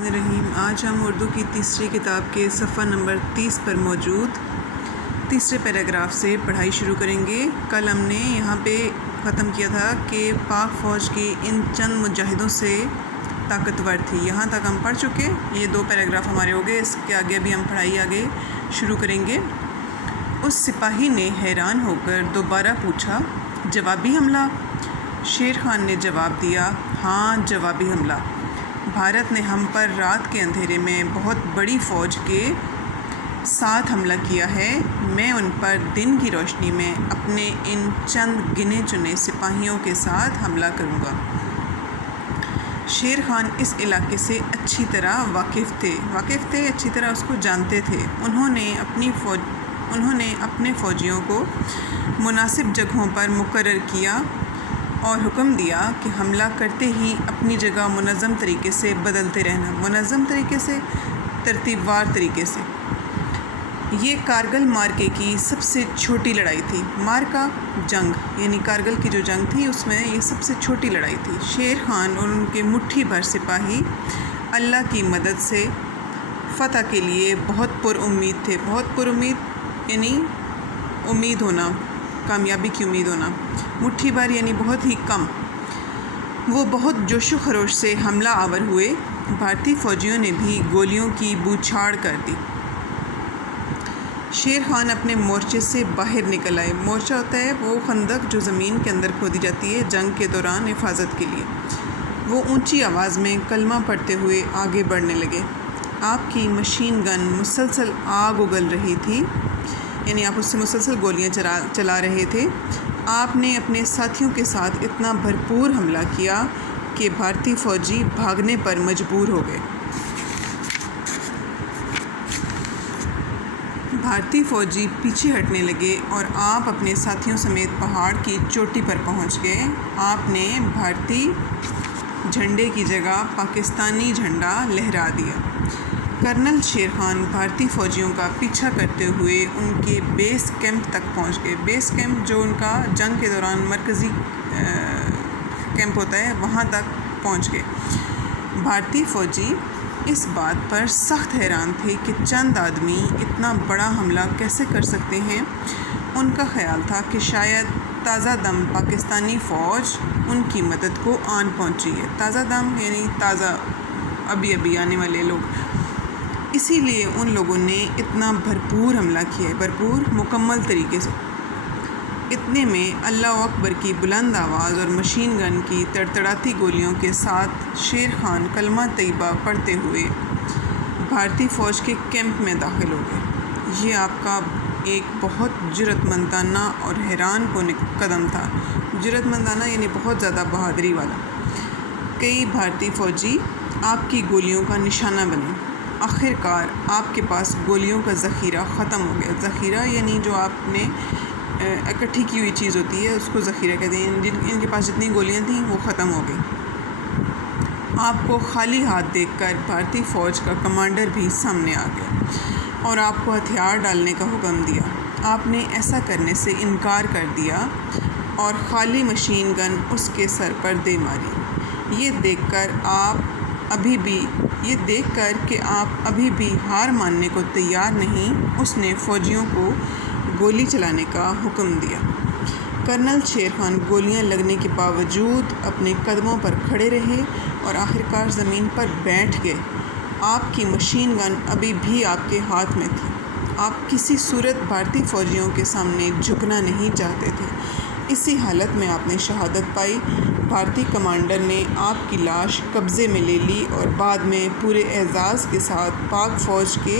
الرحیم آج ہم اردو کی تیسری کتاب کے صفحہ نمبر 30 پر موجود تیسرے پیراگراف سے پڑھائی شروع کریں گے۔ کل ہم نے یہاں پہ ختم کیا تھا کہ پاک فوج کی ان چند مجاہدوں سے طاقتور تھی۔ یہاں تک ہم پڑھ چکے، یہ 2 پیراگراف ہمارے ہو گئے۔ اس کے آگے بھی ہم پڑھائی آگے شروع کریں گے۔ اس سپاہی نے حیران ہو کر دوبارہ پوچھا، جوابی حملہ؟ شیر خان نے جواب دیا، ہاں، جوابی حملہ۔ بھارت نے ہم پر رات کے اندھیرے میں بہت بڑی فوج کے ساتھ حملہ کیا ہے۔ میں ان پر دن کی روشنی میں اپنے ان چند گنے چنے سپاہیوں کے ساتھ حملہ کروں گا۔ شیر خان اس علاقے سے اچھی طرح واقف تھے، اچھی طرح اس کو جانتے تھے۔ انہوں نے اپنے فوجیوں کو مناسب جگہوں پر مقرر کیا اور حکم دیا کہ حملہ کرتے ہی اپنی جگہ منظم طریقے سے بدلتے رہنا، منظم طریقے سے، ترتیب وار طریقے سے۔ یہ کارگل مارکے کی سب سے چھوٹی لڑائی تھی۔ مارکا جنگ یعنی کارگل کی جو جنگ تھی، اس میں یہ سب سے چھوٹی لڑائی تھی۔ شیر خان اور ان کے مٹھی بھر سپاہی اللہ کی مدد سے فتح کے لیے بہت پر امید تھے۔ بہت پر امید یعنی امید ہونا، کامیابی کی امید ہونا۔ مٹھی بھر یعنی بہت ہی کم۔ وہ بہت جوش و خروش سے حملہ آور ہوئے۔ بھارتی فوجیوں نے بھی گولیوں کی بوچھاڑ کر دی۔ شیر خان اپنے مورچے سے باہر نکل آئے۔ مورچہ ہوتا ہے وہ خندق جو زمین کے اندر کھودی جاتی ہے جنگ کے دوران حفاظت کے لیے۔ وہ اونچی آواز میں کلمہ پڑھتے ہوئے آگے بڑھنے لگے۔ آپ کی مشین گن مسلسل آگ اگل رہی تھی، یعنی آپ اس سے مسلسل گولیاں چلا رہے تھے۔ آپ نے اپنے ساتھیوں کے ساتھ اتنا بھرپور حملہ کیا کہ بھارتی فوجی بھاگنے پر مجبور ہو گئے۔ بھارتی فوجی پیچھے ہٹنے لگے اور آپ اپنے ساتھیوں سمیت پہاڑ کی چوٹی پر پہنچ گئے۔ آپ نے بھارتی جھنڈے کی جگہ پاکستانی جھنڈا لہرا دیا۔ کرنل شیر خان بھارتی فوجیوں کا پیچھا کرتے ہوئے ان کے بیس کیمپ تک پہنچ گئے۔ بیس کیمپ جو ان کا جنگ کے دوران مرکزی کیمپ ہوتا ہے، وہاں تک پہنچ گئے۔ بھارتی فوجی اس بات پر سخت حیران تھے کہ چند آدمی اتنا بڑا حملہ کیسے کر سکتے ہیں۔ ان کا خیال تھا کہ شاید تازہ دم پاکستانی فوج ان کی مدد کو آن پہنچی ہے۔ تازہ دم یعنی تازہ، ابھی آنے والے لوگ۔ اسی لیے ان لوگوں نے اتنا بھرپور حملہ کیا ہے، بھرپور مکمل طریقے سے۔ اتنے میں اللہ اکبر کی بلند آواز اور مشین گن کی تڑتڑاتی گولیوں کے ساتھ شیر خان کلمہ طیبہ پڑھتے ہوئے بھارتی فوج کے کیمپ میں داخل ہو گئے۔ یہ آپ کا ایک بہت جرأت مندانہ اور حیران کن قدم تھا۔ جرأت مندانہ یعنی بہت زیادہ بہادری والا۔ کئی بھارتی فوجی آپ کی گولیوں کا نشانہ بنے۔ آخر کار آپ کے پاس گولیوں کا ذخیرہ ختم ہو گیا۔ ذخیرہ یعنی جو آپ نے اکٹھی کی ہوئی چیز ہوتی ہے، اس کو ذخیرہ کہتے ہیں۔ ان کے پاس جتنی گولیاں تھیں وہ ختم ہو گئی۔ آپ کو خالی ہاتھ دیکھ کر بھارتی فوج کا کمانڈر بھی سامنے آ گیا اور آپ کو ہتھیار ڈالنے کا حکم دیا۔ آپ نے ایسا کرنے سے انکار کر دیا اور خالی مشین گن اس کے سر پر دے ماری۔ یہ دیکھ کر کہ آپ ابھی بھی ہار ماننے کو تیار نہیں، اس نے فوجیوں کو گولی چلانے کا حکم دیا۔ کرنل شیر خان گولیاں لگنے کے باوجود اپنے قدموں پر کھڑے رہے اور آخرکار زمین پر بیٹھ گئے۔ آپ کی مشین گن ابھی بھی آپ کے ہاتھ میں تھی۔ آپ کسی صورت بھارتی فوجیوں کے سامنے جھکنا نہیں چاہتے تھے۔ اسی حالت میں آپ نے شہادت پائی۔ بھارتی کمانڈر نے آپ کی لاش قبضے میں لے لی اور بعد میں پورے اعزاز کے ساتھ پاک فوج کے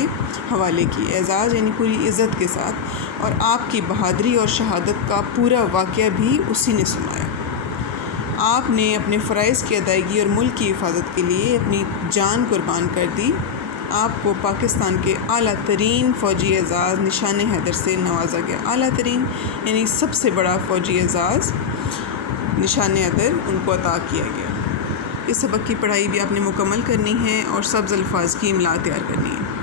حوالے کی۔ اعزاز یعنی پوری عزت کے ساتھ، اور آپ کی بہادری اور شہادت کا پورا واقعہ بھی اسی نے سنایا۔ آپ نے اپنے فرائض کی ادائیگی اور ملک کی حفاظت کے لیے اپنی جان قربان کر دی۔ آپ کو پاکستان کے اعلیٰ ترین فوجی اعزاز نشان حیدر سے نوازا گیا۔ اعلیٰ ترین یعنی سب سے بڑا فوجی اعزاز نشان حیدر ان کو عطا کیا گیا۔ اس سبق کی پڑھائی بھی آپ نے مکمل کرنی ہے اور سبز الفاظ کی املا تیار کرنی ہے۔